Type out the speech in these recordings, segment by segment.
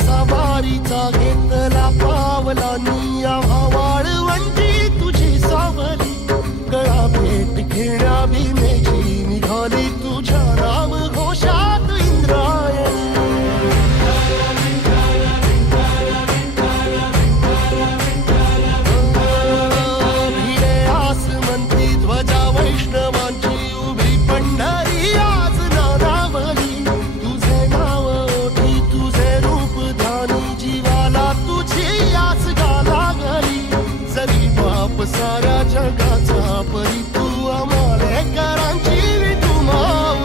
सवारीचा घेतला पावलांनी आम्हा वाळवंटी तुझी सावली गळा भेट घेण्या भीमेची निघाली तुझ्या राम घोषात इंद्रायणी भिडे आसमंती ध्वजा वैष्णवांची उभी पंढरी आज नानावली तुझे नाव ओठी तुझे रूप ध्यानी जीवाला तुझी आस गाला गली जरी बाप साऱ्या जगाचा परी तू आमालेकरांची विठू माऊली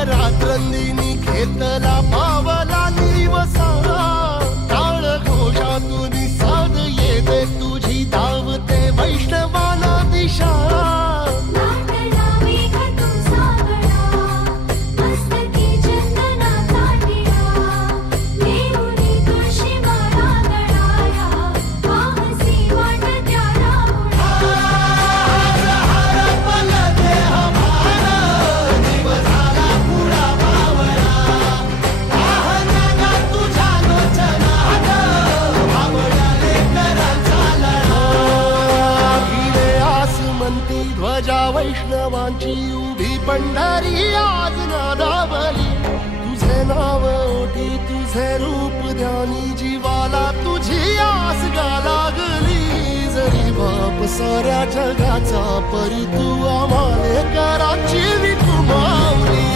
रात्रंदिनी घेतला पावला निवसा टाळ घोषातून साध येते तुझी धावते वैष्णवाला दिशा ध्वजा वैष्णवांची उभी पंढरी आज नादावली तुझे नाव ओठी तुझे रूप ध्यानी जीवाला तुझी आस गाला गली जरी बाप साऱ्या जगाचा परी तू आमालेकरांची विठू माऊली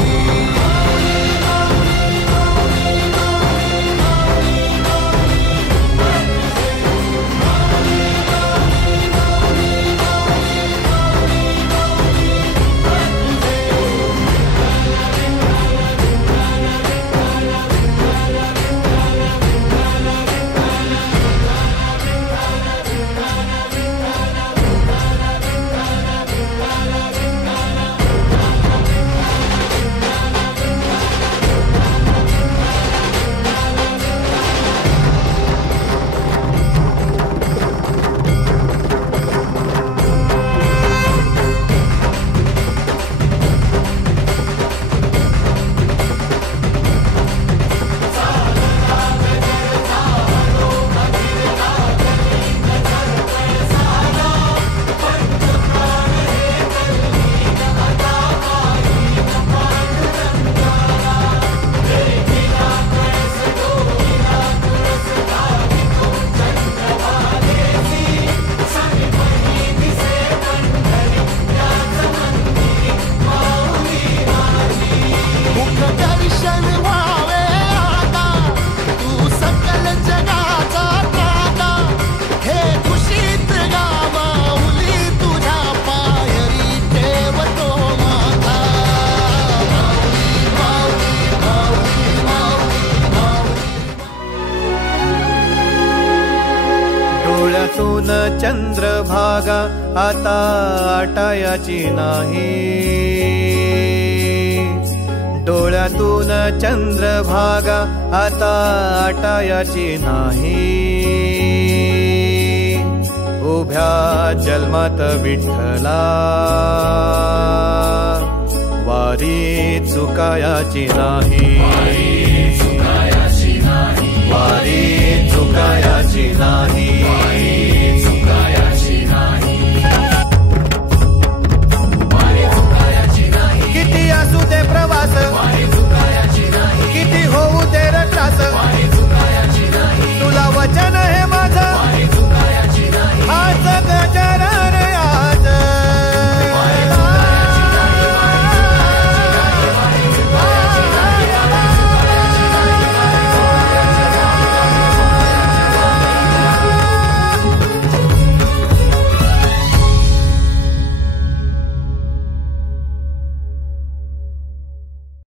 डोळ्यातून चंद्रभागा आता आटायाची नाही डोळ्यातून चंद्रभागा आता आटायाची नाही उभ्या जन्मात विठ्ठला वारी चुकायाची नाही वारी चुकायाची नाही